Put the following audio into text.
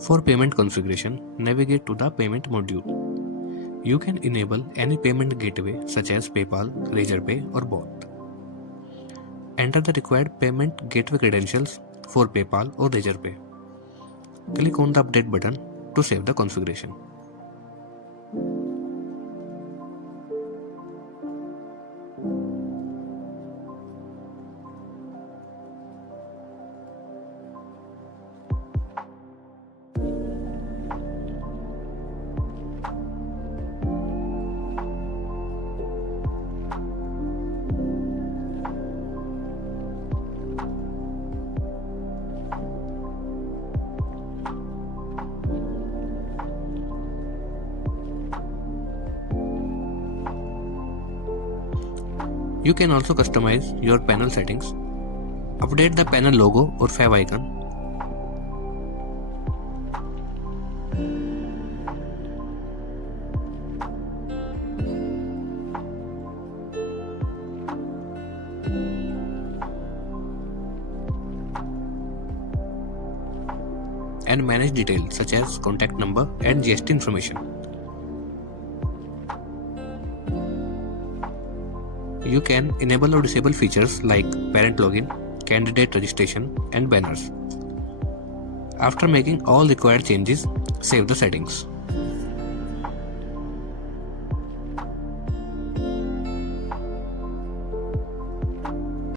For payment configuration, navigate to the Payment module. You can enable any payment gateway such as PayPal, Razorpay or both. Enter the required payment gateway credentials for PayPal or Razorpay. Click on the Update button to save the configuration. You can also customize your panel settings. Update the panel logo or favicon. And manage details such as contact number and GST information. You can enable or disable features like parent login, candidate registration, and banners. After making all required changes, save the settings.